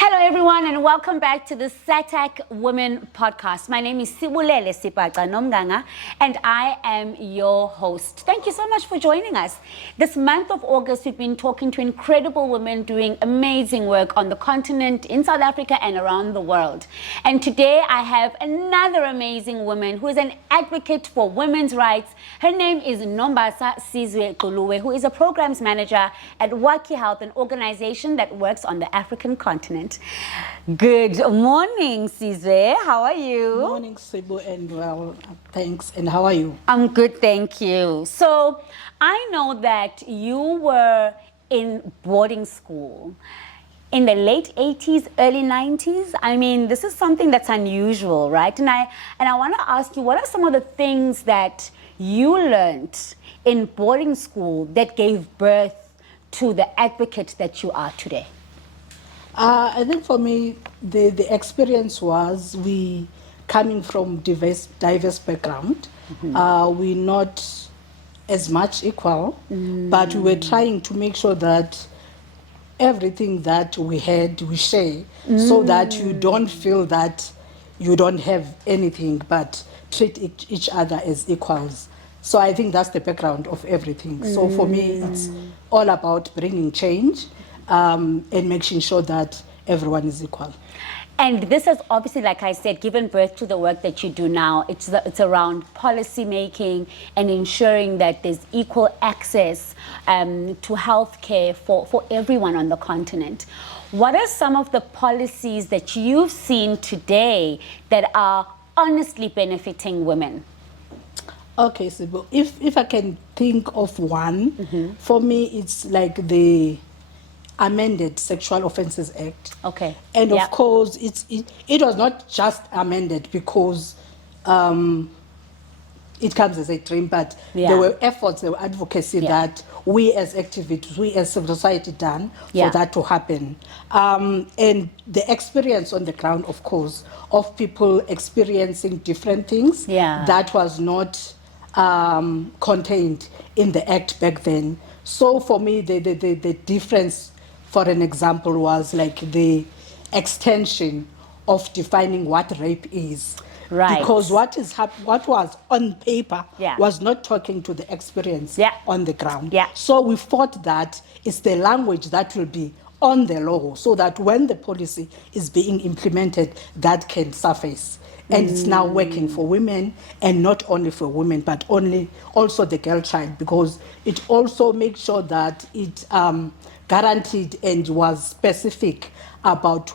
Hello everyone and welcome back to the SAHTAC Women Podcast. My name is Sibulele Sipaca Nomganga and I am your host. Thank you so much for joining us. This month of August we've been talking to incredible women doing amazing work on the continent, in South Africa and around the world. And today I have another amazing woman who is an advocate for women's rights. Her name is Ntombisizwe Gxuluwe, who is a programs manager at WACI Health, an organization that works on the African continent. Good morning, Sizwe. How are you? Good morning, Sibu, and well, thanks. And how are you? I'm good, thank you. So, I know that you were in boarding school in the late 80s, early 90s. I mean, this is something that's unusual, right? And I want to ask you, what are some of the things that you learned in boarding school that gave birth to the advocate that you are today? I think for me, the experience was we coming from diverse background. We're not as much equal, but we were trying to make sure that everything that we had, we share, so that you don't feel that you don't have anything, but treat each other as equals. So I think that's the background of everything. So for me, it's all about bringing change. And making sure that everyone is equal. And this has obviously, like I said, given birth to the work that you do now. It's around policy making and ensuring that there's equal access to healthcare for everyone on the continent. What are some of the policies that you've seen today that are honestly benefiting women? Okay, so if I can think of one, for me it's like the amended Sexual Offences Act. Okay. And of course, it was not just amended because it comes as a dream, but there were efforts, there were advocacy that we as activists, we as civil society done for that to happen. And the experience on the ground, of course, of people experiencing different things that was not contained in the act back then. So for me, the difference, for an example, was like the extension of defining what rape is. Right. Because what was on paper was not talking to the experience on the ground. So we thought that it's the language that will be on the law, so that when the policy is being implemented, that can surface. And it's now working for women, and not only for women, but also the girl child, because it also makes sure that it guaranteed and was specific about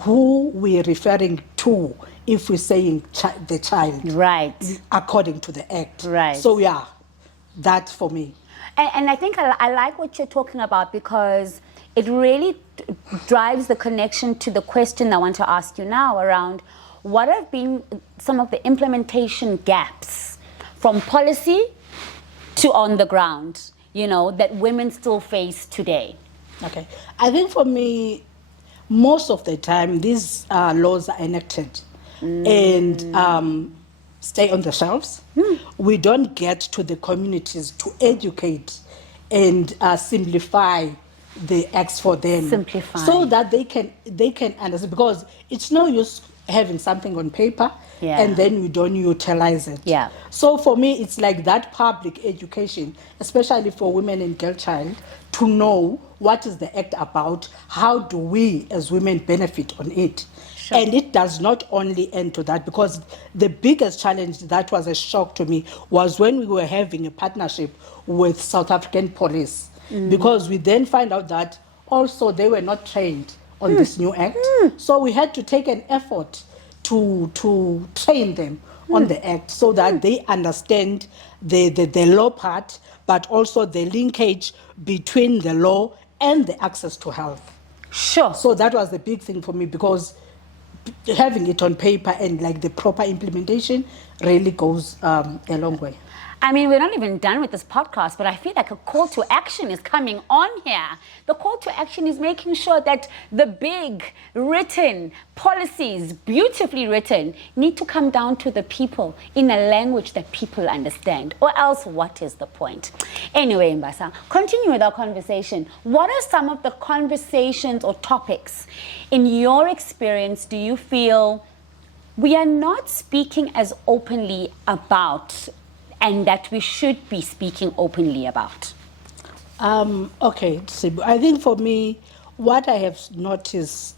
who we're referring to if we're saying the child. Right. According to the act. Right. So that for me. And I think I like what you're talking about, because it really drives the connection to the question I want to ask you now around what have been some of the implementation gaps from policy to on the ground, that women still face today? Okay. I think for me, most of the time, these laws are enacted and stay on the shelves. We don't get to the communities to educate and simplify the acts for them. Simplify. So that they can understand, because it's no use having something on paper and then you don't utilize it. So for me, it's like that public education, especially for women and girl child, to know what is the act about, how do we as women benefit on it. Sure. And it does not only end to that, because the biggest challenge that was a shock to me was when we were having a partnership with South African police, because we then find out that also they were not trained on this new act. So we had to take an effort to train them on the act, so that they understand the law part, but also the linkage between the law and the access to health. Sure. So that was the big thing for me, because having it on paper and like the proper implementation really goes a long way. I mean, we're not even done with this podcast, but I feel like a call to action is coming on here. The call to action is making sure that the big written policies, beautifully written, need to come down to the people in a language that people understand. Or else, what is the point? Anyway, Mbasa, continue with our conversation. What are some of the conversations or topics, in your experience, do you feel we are not speaking as openly about, and that we should be speaking openly about? Okay, Sibu. I think for me, what I have noticed,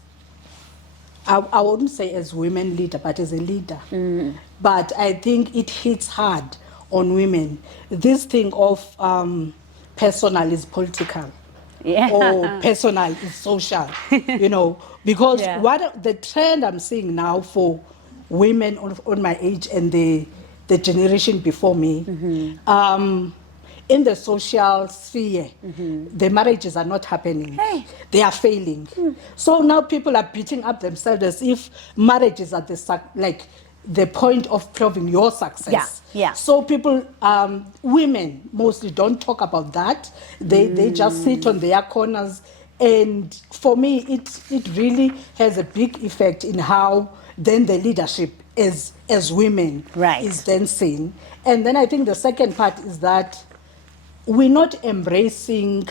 I wouldn't say as women leader, but as a leader. But I think it hits hard on women. This thing of personal is political. Yeah. Or personal is social, because what the trend I'm seeing now for women on my age and the generation before me, in the social sphere, the marriages are not happening. Hey. They are failing. So now people are beating up themselves as if marriages are the point of proving your success. Yeah. So people, women mostly don't talk about that. They just sit on their corners. And for me, it really has a big effect in how then the leadership as women is then seen. And then I think the second part is that we're not embracing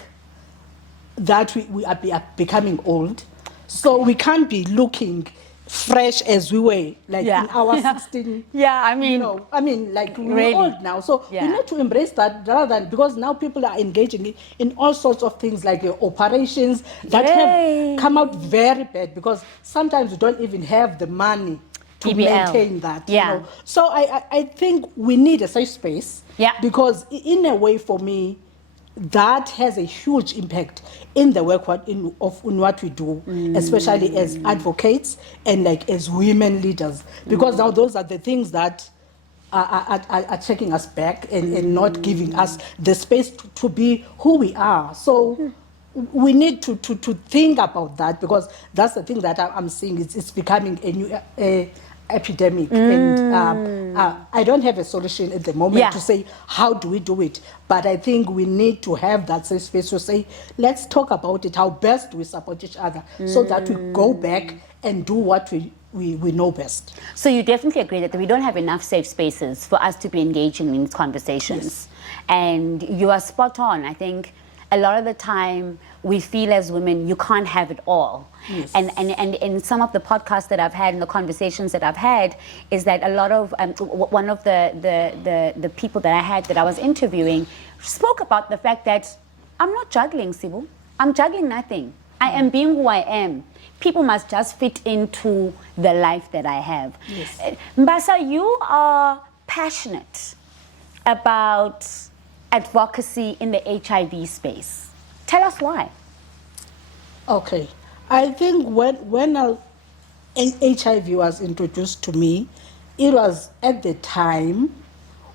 that we are becoming old. So we can't be looking fresh as we were, like in our 16. Yeah, I mean, we're old now. So we need to embrace that rather than, because now people are engaging in all sorts of things like operations that have come out very bad because sometimes we don't even have the money to maintain that. So I think we need a safe space because in a way for me, that has a huge impact in the work in what we do, especially as advocates and as women leaders, because now those are the things that are taking us back and not giving us the space to be who we are. So we need to think about that, because that's the thing that I'm seeing. It's becoming a new epidemic, and I don't have a solution at the moment to say how do we do it, but I think we need to have that safe space to say, let's talk about it, how best we support each other, so that we go back and do what we know best. So you definitely agree that we don't have enough safe spaces for us to be engaging in these conversations. And you are spot on. I think a lot of the time we feel as women you can't have it all. And in some of the podcasts that I've had and the conversations that I've had is that a lot of one of the people that I had that I was interviewing spoke about the fact that I'm not juggling, Sibu. I'm juggling nothing. I am being who I am. People must just fit into the life that I have. Mbasa, you are passionate about advocacy in the HIV space. Tell us why. Okay. I think when HIV was introduced to me, it was at the time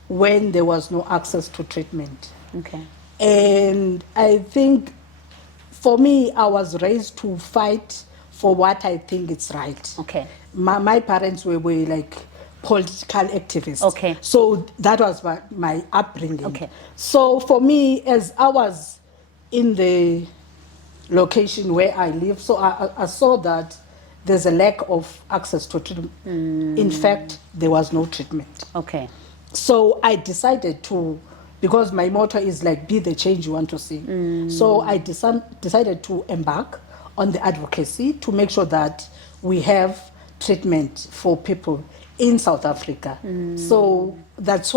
when there was no access to treatment. And I think for me, I was raised to fight for what I think is right. My parents were like political activists. So that was my upbringing. So for me, as I was in the location where I live, so I saw that there's a lack of access to treatment. In fact, there was no treatment. So I decided to, because my motto is be the change you want to see. So I decided to embark on the advocacy to make sure that we have treatment for people in South Africa. So that's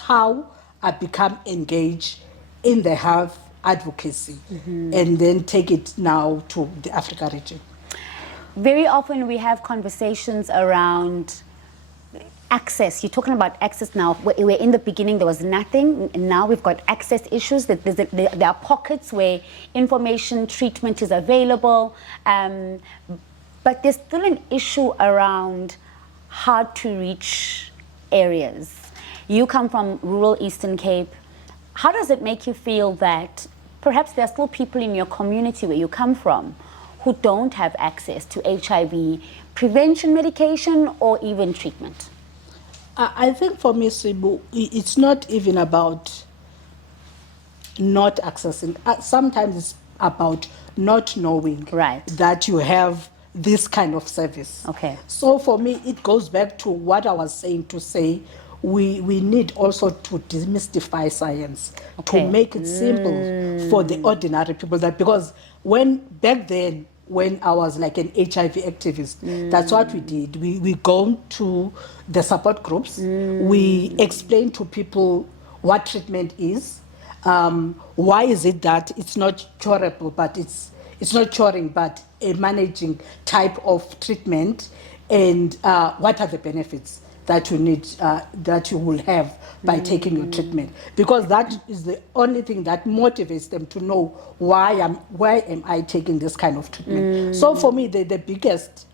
how I become engaged in the health advocacy and then take it now to the Africa region. Very often we have conversations around access. You're talking about access now. Where in the beginning there was nothing, and now we've got access issues. That there are pockets where information treatment is available, but there's still an issue around hard to reach areas. You come from rural Eastern Cape. How does it make you feel that perhaps there are still people in your community where you come from who don't have access to HIV prevention medication or even treatment? I think for me, Sibu, it's not even about not accessing. Sometimes it's about not knowing that you have this kind of service. Okay. So for me, it goes back to what I was saying, to say we need also to demystify science, to make it simple for the ordinary people. That because back then, when I was like an HIV activist, that's what we did. We go to the support groups, we explain to people what treatment is, why is it that it's not curable, but it's not curing, but a managing type of treatment, and what are the benefits that you need, that you will have by taking your treatment, because that is the only thing that motivates them to know why am I taking this kind of treatment. So for me, the biggest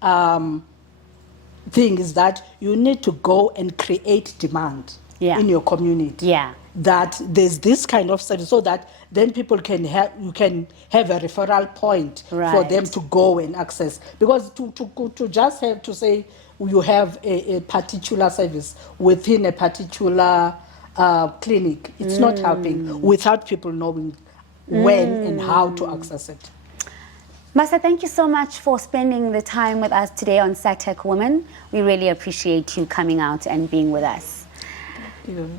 thing is that you need to go and create demand in your community. That there's this kind of service, so that then people can have, you can have a referral point for them to go and access. Because to just have to say you have a particular service within a particular clinic, it's not helping without people knowing when and how to access it. Master, thank you so much for spending the time with us today on SAHTAC Women. We really appreciate you coming out and being with us. Thank you.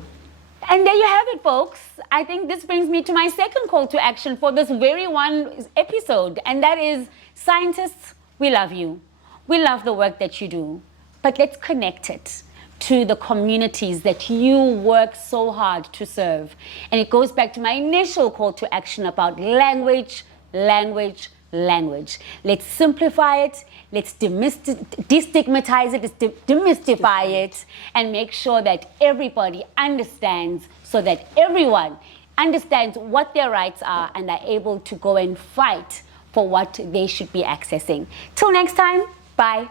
And there you have it, folks. I think this brings me to my second call to action for this very one episode, and that is, scientists, we love you. We love the work that you do, but let's connect it to the communities that you work so hard to serve. And it goes back to my initial call to action about language, language, language. Let's simplify it, let's destigmatize it, let's demystify it, and make sure that everybody understands, so that everyone understands what their rights are and are able to go and fight for what they should be accessing. Till next time, bye.